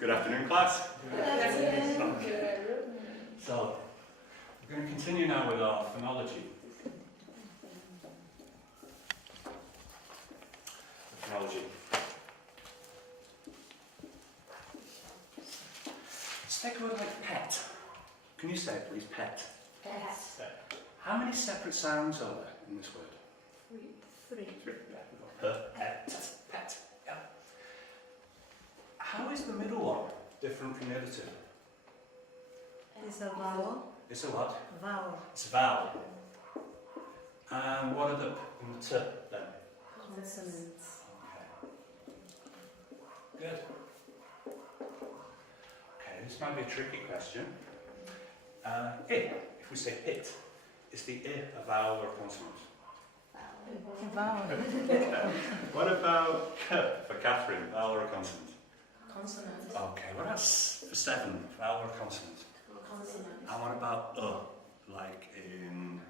Good afternoon, class. Good afternoon. So, we're going to continue now with our phonology. Phonology. Let's take a word like pet. Can you say it, please? Pet. Pet. How many separate sounds are there in this word? Three. Three. Yeah, we've got pet. Pet. Yeah. How is the middle one different from the other two? It's a vowel. It's a what? Vowel. It's a vowel. And what are the in the t then? Consonants. Okay. Good. Okay, this might be a tricky question. If we say it, is the I a vowel or a consonant? Vowel. What about K for Catherine, vowel or a consonant? Consonant. Okay, what about S for Seven, vowel or consonant? Consonant. And what about like in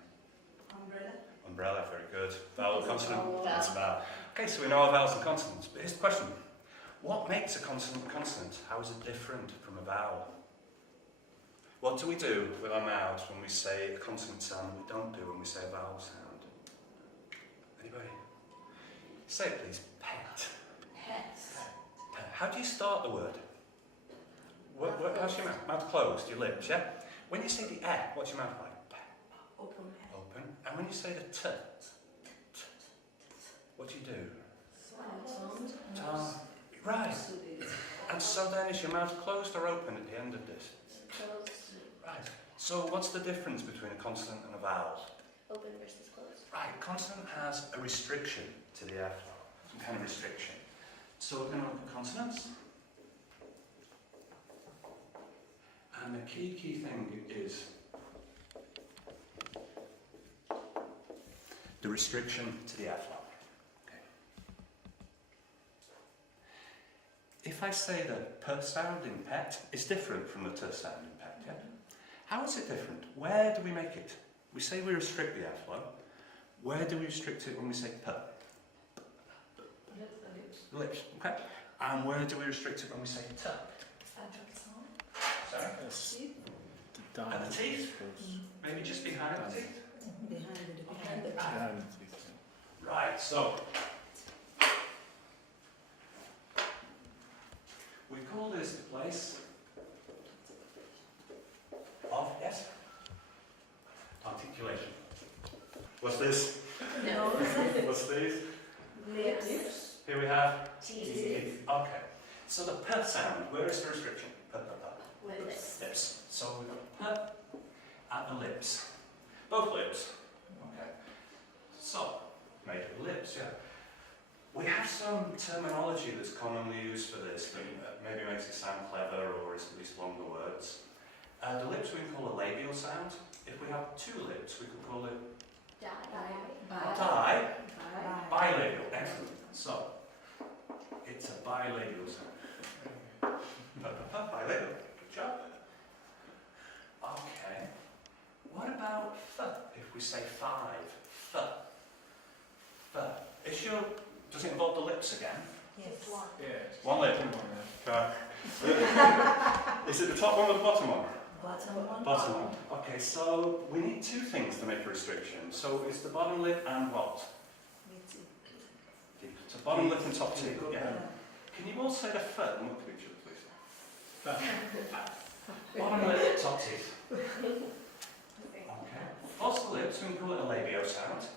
Umbrella. umbrella? Very good. Vowel or consonant? Vowel. That's a vowel. Okay, so we know our vowels and consonants, but here's the question. What makes a consonant a consonant? How is it different from a vowel? What do we do with our mouths when we say a consonant sound that we don't do when we say a vowel sound? Anybody? Say it please. Pet. Pet. Pet. How do you start the word? How's your mouth? Mouth closed, your lips, yeah? When you say the what's your mouth like? Pet. Open. Open. And when you say the t, what do you do? Tongue. Right. And so then is your mouth closed or open at the end of this? Closed. Right. So what's the difference between a consonant and a vowel? Open versus closed. Right. Consonant has a restriction to the F, some kind of restriction. So we're going to look at consonants. And the key thing is the restriction to the F line. Okay. If I say the P sound in pet is different from the T sound in pet, yeah? How is it different? Where do we make it? We say we restrict the F line. Where do we restrict it when we say P? The lips. Okay. And where do we restrict it when we say T? Sorry? And the teeth? Maybe just behind the teeth? Behind the teeth. Right, so we call this the place of articulation. What's this? No. What's these? Lips. Here we have Teeth. Okay. So the P sound, where is the restriction? P. Lips. Lips. So we've got P at the lips. Both lips. Okay. So, made of lips, yeah. We have some terminology that's commonly used for this that maybe makes it sound clever or is at least longer words. The lips we can call a labial sound. If we have two lips, we could call it bilabial. Excellent. So, it's a bilabial sound. Bilabial. Good job. Okay. What about th? If we say five, th. Does it involve the lips again? Yes. One lip. Okay. Is it the top one or the bottom one? Bottom one. Bottom one. Okay, so we need two things to make a restriction. So it's the bottom lip and what? So bottom lip and top teeth. Yeah. Can you all say the f and look at each other, please? Bottom lip, top teeth. Okay. False lips, we can call it a labio sound.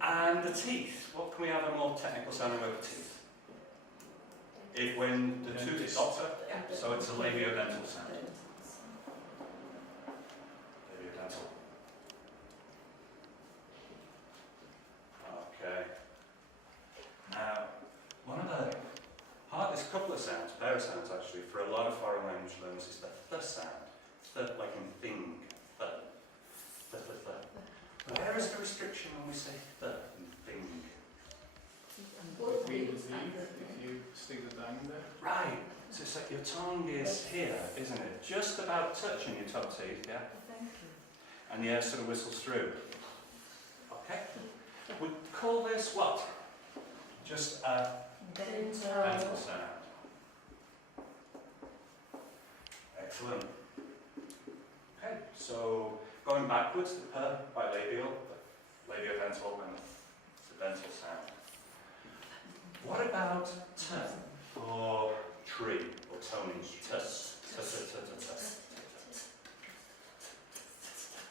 And the teeth, what can we have a more technical sound about the teeth? When the tooth is doctor, so it's a labiodental sound. Labiodental. Okay. Now, one of the hardest couple of sounds, pair of sounds actually, for a lot of foreign language learners is the th sound. Th like in thing. Th. Where is the restriction when we say th and thing? If you stick the tongue in there. Right. So it's like your tongue is here, isn't it? Just about touching your top teeth, yeah? And the air sort of whistles through. Okay. We call this what? Just a dental sound. Excellent. Okay, so going backwards, the p bilabial, the labiodental and the dental sound. What about t or tree or toning? T.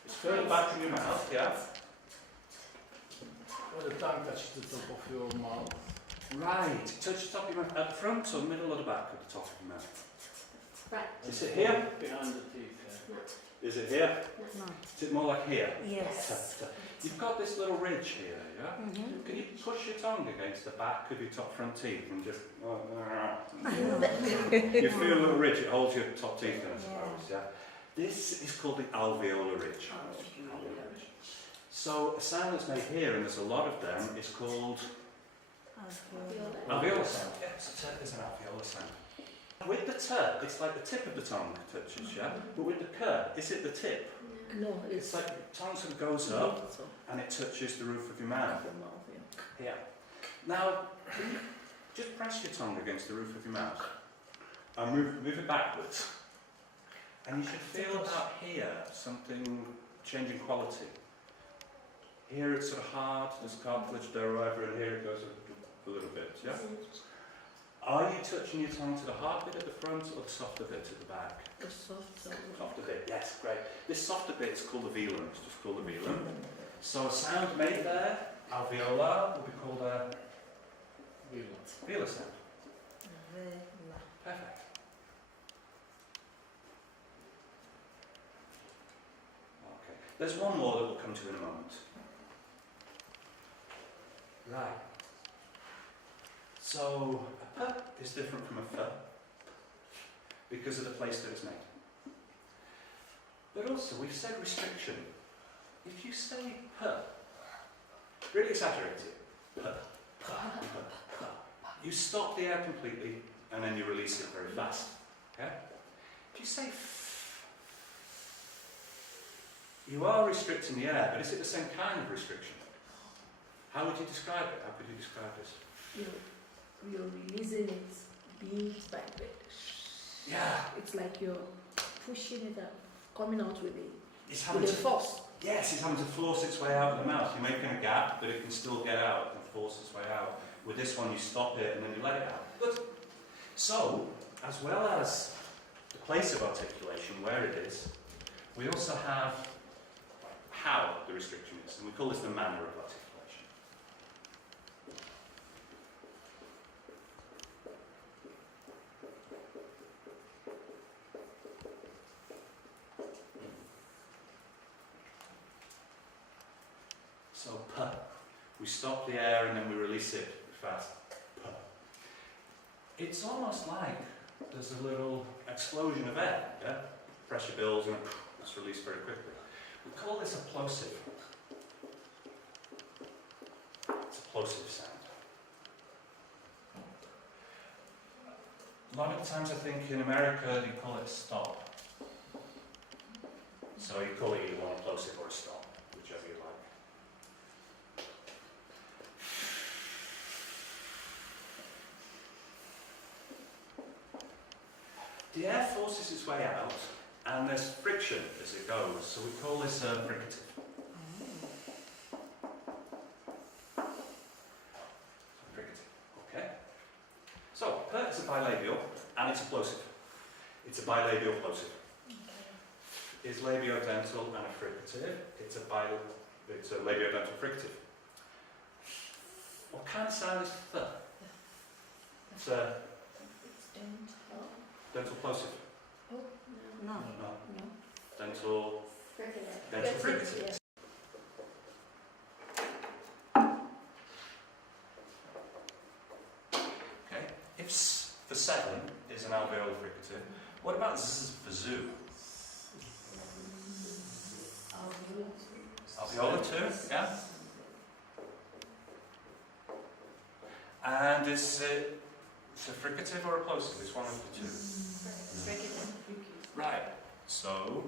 It's further back from your mouth, yeah? Where the tongue touches the top of your mouth. Right, touch the top of your mouth. At the front or middle or the back of the top of your mouth? Right. Is it here? Behind the teeth, yeah. Is it here? No. Is it more like here? Yes. You've got this little ridge here, yeah? Can you push your tongue against the back of your top front teeth and just... you feel a little ridge, it holds your top teeth in, I suppose, yeah? This is called the alveolar ridge. Alveolar ridge. So a sound that's made here, and there's a lot of them, is called... Alveolar sound. Yes, t is an alveolar sound. With the t, it's like the tip of the tongue touches, yeah? But with the k, is it the tip? No, It's like the tongue sort of goes up and it touches the roof of your mouth. Yeah. Now, can you just press your tongue against the roof of your mouth and move it backwards. And you should feel about here something changing quality. Here it's sort of hard, there's cartilage there or whatever, and here it goes a little bit, yeah? Are you touching your tongue to the hard bit at the front or the softer bit at the back? The Softer bit, yes, great. This softer bit is called the velum, it's just called the velum. So a sound made there, alveolar, will be called a velar sound. Perfect. Okay. There's one more that we'll come to in a moment. Right. So a p is different from a f because of the place that it's made. But also, we've said restriction. If you say p, really exaggerate it, p, you stop the air completely and then you release it very fast. Okay? If you say f, you are restricting the air, but is it the same kind of restriction? How would you describe it? How could you describe this? You're releasing it beat by bit. Yeah. It's like you're pushing it out, coming out with It's having a to, force. yes, it's having to force its way out of the mouth. You're making a gap, but it can still get out and force its way out. With this one, you stop it and then you let it out. Good. So, as well as the place of articulation, where it is, we also have how the restriction is, and we call this the manner of articulation. So p, we stop the air and then we release it fast. P. It's almost like there's a little explosion of air, yeah? Pressure builds and it's released very quickly. We call this a plosive. It's a plosive sound. A lot of the times I think in America you call it stop. So you call it either one a plosive or a stop, whichever you like. The air forces its way out, and there's friction as it goes, so we call this a fricative. Fricative, okay? So, p is a bilabial, and it's a plosive. It's a bilabial plosive. It's labiodental and a fricative. It's a labiodental fricative. What kind of sound is th? It's a dental plosive. No. No. Dental fricative. Okay. If s for 7 is an alveolar fricative, what about z for zoo? Alveolar too, yeah? And is it a fricative or a plosive? It's one of the two. Right, so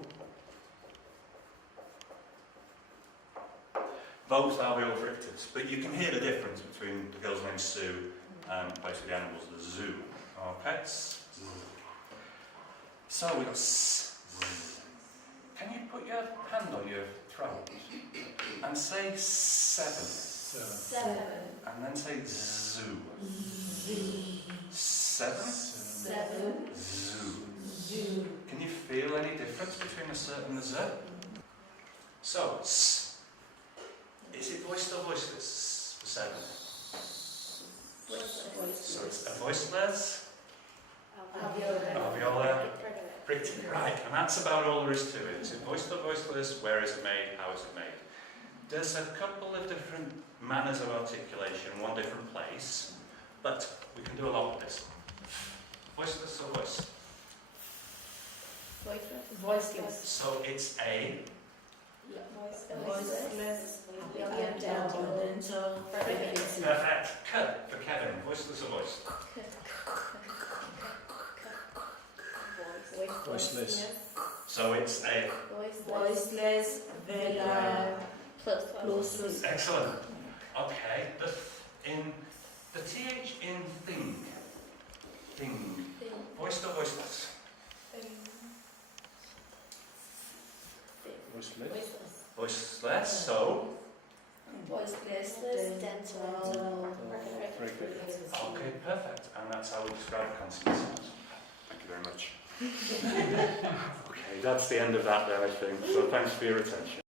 both alveolar fricatives, but you can hear the difference between the girl's name Sue and the place of the animals, the zoo. Okay? So we've got s. Can you put your hand on your throat and say 7? 7. And then say zoo. Zoo. 7? 7. Zoo. Zoo. Can you feel any difference between the s and the z? So, s. Is it voiced or voiceless for 7? So it's a voiceless, alveolar, pretty right, and that's about all there is to it. Is it voiced or voiceless? Where is it made? How is it made? There's a couple of different manners of articulation, one different place, but we can do a lot with this. Voiceless or voice? Voiceless. So it's a, Voiceless. Dental. perfect, K for Kevin, voiceless or voice? Voiceless. So it's a, Voiceless. Velar. Plus. excellent. Okay, in the TH in thing, voiced or voiceless? Voiceless. Voiceless, so, Voiceless. dental. Very good. okay, perfect. And that's how we describe consonant sounds. Thank you very much. Okay, that's the end of that then, I think. So thanks for your attention.